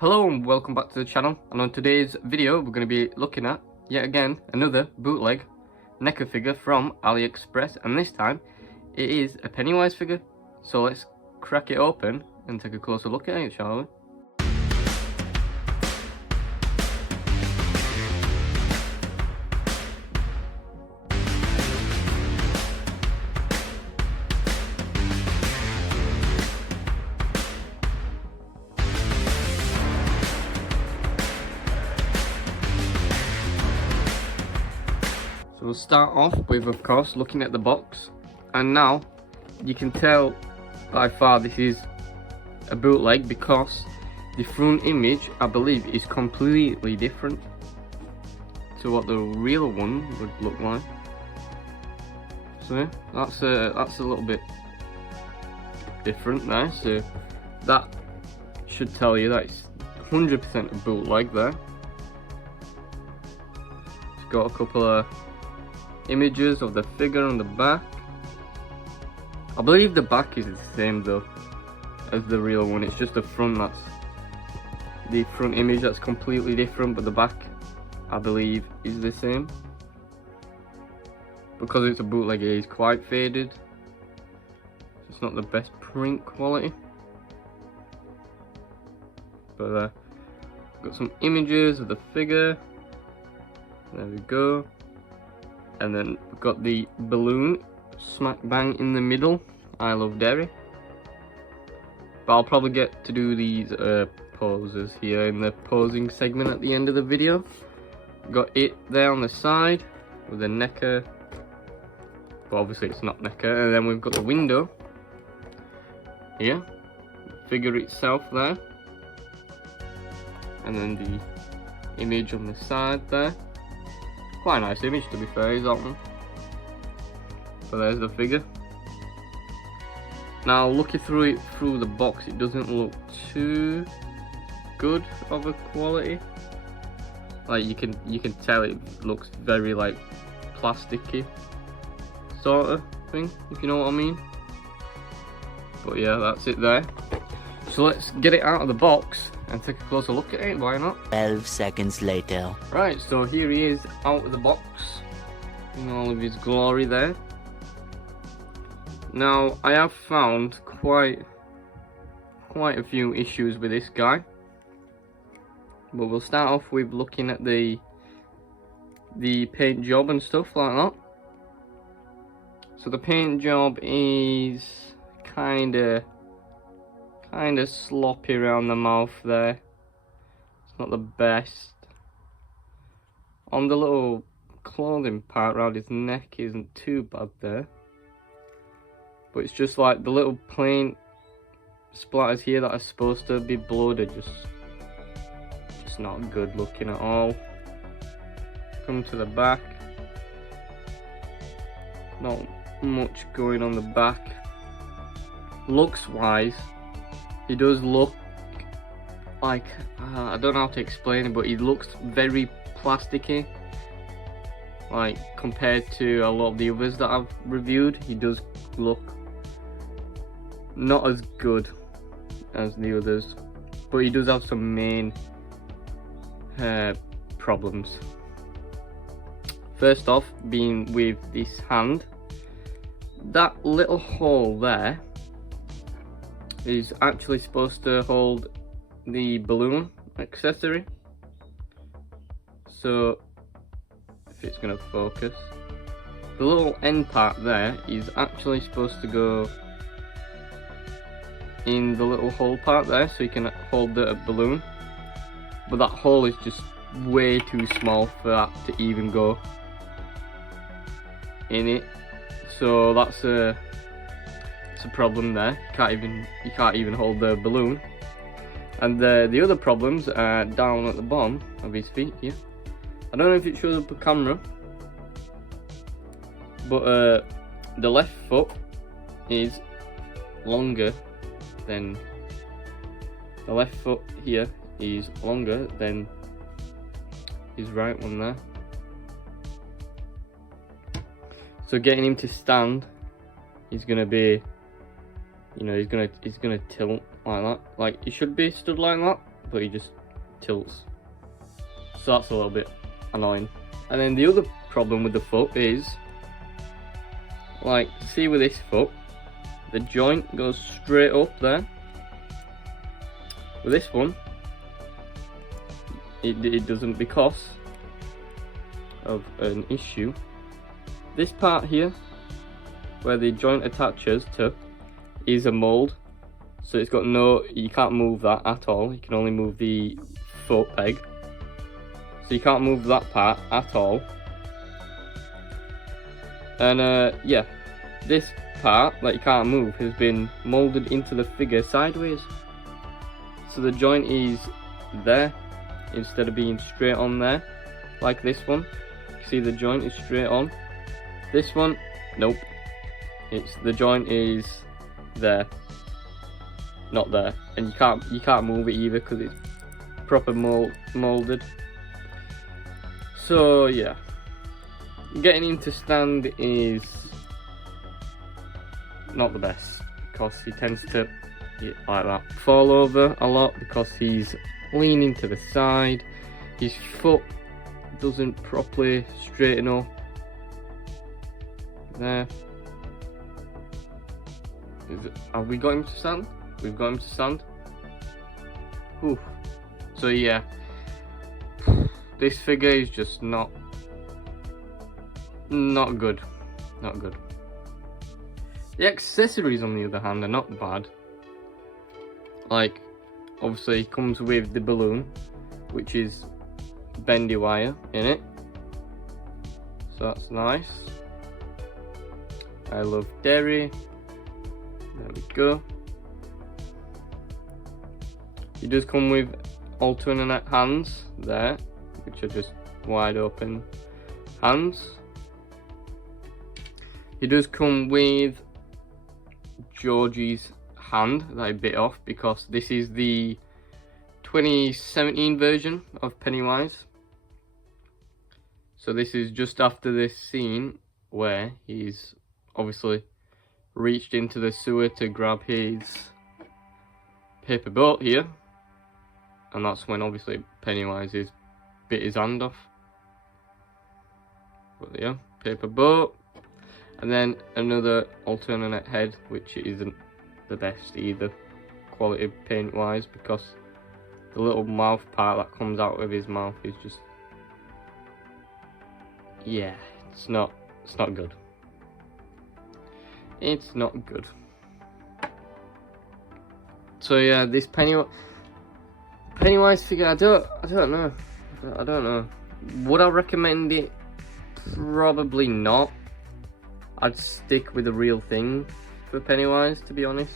Hello and welcome back to the channel, and on today's video we're going to be looking at, yet again, another bootleg NECA figure from AliExpress, and this time it is a Pennywise figure. So let's crack it open and take a closer look at it, shall we? So we'll start off with, of course, looking at the box, and now you can tell by far this is a bootleg because the front image, I believe, is completely different to what the real one would look like. So yeah, that's a little bit different there. So that should tell you that it's 100% a bootleg there. It's got a couple of images of the figure on the back. I believe the back is the same though as the real one. It's just the front that's the front image that's completely different, but the back, I believe, is the same. Because it's a bootleg, it is quite faded. It's not the best print quality. But got some images of the figure. There we go. And then we've got the balloon smack bang in the middle. I love dairy. But I'll probably get to do these poses here in the posing segment at the end of the video. Got it there on the side with the NECA. But obviously it's not NECA. And then we've got the window here. Figure itself there. And then the image on the side there. Quite a nice image, to be fair, is that one. So there's the figure. Now looking through it through the box, it doesn't look too good of a quality. Like you can tell it looks very like plasticky sort of thing, if you know what I mean. But yeah, that's it there. So let's get it out of the box and take a closer look at it, why not? 12 seconds later. Right, so here he is out of the box in all of his glory there. Now, I have found quite a few issues with this guy. But we'll start off with looking at the paint job and stuff like that. So the paint job is kinda sloppy around the mouth there. It's not the best. On the little clothing part around his neck isn't too bad there. But it's just like the little paint splatters here that are supposed to be blurred are just not good looking at all. Come to the back. Not much going on the back. Looks wise, he does look like, I don't know how to explain it, but he looks very plasticky. Like compared to a lot of the others that I've reviewed, he does look not as good as the others. But he does have some main problems. First off, being with this hand, that little hole there is actually supposed to hold the balloon accessory. So if it's going to focus, the little end part there is actually supposed to go in the little hole part there, so you can hold the balloon. But that hole is just way too small for that to even go in it. So that's a problem there. You can't even hold the balloon. And the other problems are down at the bottom of his feet here. I don't know if it shows up on camera, but the left foot is longer than the left foot here is longer than his right one there. So getting him to stand, he's gonna be, you know, he's gonna tilt like that. Like he should be stood like that, but he just tilts. So that's a little bit annoying. And then the other problem with the foot is, like, see with this foot, the joint goes straight up there. With this one, it doesn't, because of an issue. This part here, where the joint attaches to, is a mold, so it's got no, you can't move that at all. You can only move the foot peg, so you can't move that part at all. And yeah, this part that you can't move has been molded into the figure sideways, so the joint is there instead of being straight on there like this one. See, the joint is straight on. This one, nope, it's, the joint is there, not there, and you can't move it either because it's proper molded. So yeah, getting him to stand is not the best, because he tends to, like that, fall over a lot because he's leaning to the side. His foot doesn't properly straighten up. There. Have we got him to stand? We've got him to stand. Whew. So yeah, this figure is just not good. Not good. The accessories, on the other hand, are not bad. Like, obviously, it comes with the balloon, which is bendy wire in it, so that's nice. I love dairy. There we go. It does come with alternate hands there, which are just wide open hands. It does come with Georgie's hand that I bit off, because this is the 2017 version of Pennywise. So this is just after this scene where he's obviously reached into the sewer to grab his paper boat here, and that's when obviously Pennywise has bit his hand off. But yeah, paper boat, and then another alternate head, which isn't the best either, quality paint wise, because the little mouth part that comes out of his mouth is just, yeah, it's not good. It's not good. So yeah, this Pennywise figure, I don't know. Would I recommend it? Probably not. I'd stick with the real thing for Pennywise, to be honest,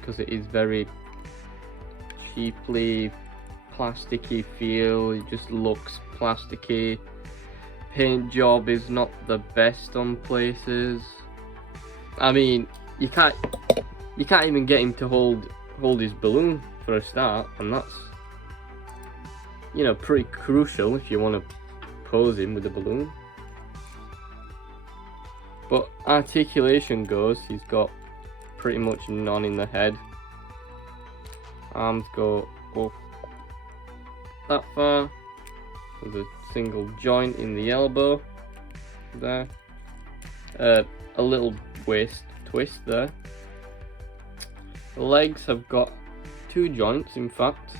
because it is very cheaply plasticky feel. It just looks plasticky. Paint job is not the best on places. I mean, you can't even get him to hold his balloon for a start, and that's, you know, pretty crucial if you want to pose him with the balloon. But articulation goes, he's got pretty much none in the head. Arms go up that far, with a single joint in the elbow there. A little waist twist there. The legs have got two joints, in fact,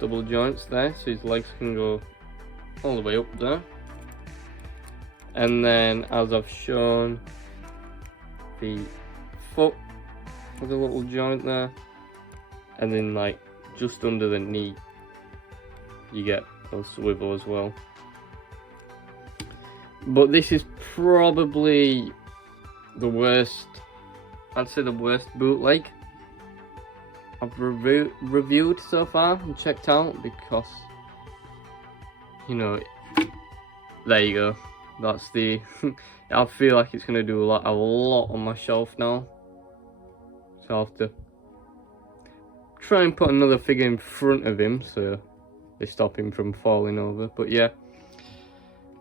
double joints there, so his legs can go all the way up there. And then, as I've shown, the foot with a little joint there, and then like just under the knee you get a swivel as well. But this is probably the worst, I'd say the worst bootleg I've reviewed so far and checked out, because, you know, there you go. That's the I feel like it's gonna do a lot on my shelf now, so I'll have to try and put another figure in front of him so they stop him from falling over. But yeah,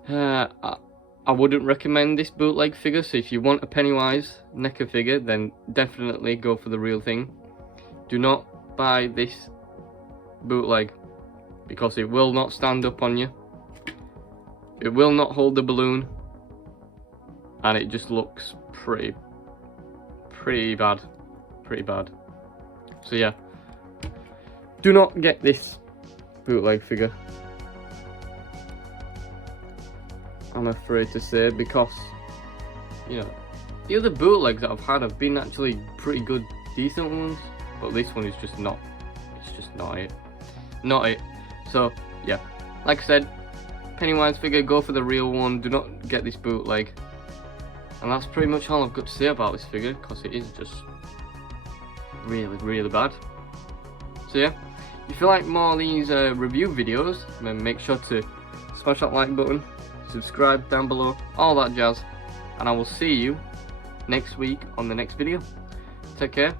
I wouldn't recommend this bootleg figure. So if you want a Pennywise NECA figure, then definitely go for the real thing. Do not buy this bootleg, because it will not stand up on you. It will not hold the balloon, and it just looks pretty bad. Pretty bad. So yeah, do not get this bootleg figure, I'm afraid to say, because, you know, the other bootlegs that I've had have been actually pretty good, decent ones, but this one is just not. It's just not it. Not it. So yeah, like I said, Pennywise figure, go for the real one. Do not get this bootleg. And that's pretty much all I've got to say about this figure, because it is just really bad. So yeah, if you like more of these review videos, then make sure to smash that like button, subscribe down below, all that jazz, and I will see you next week on the next video. Take care.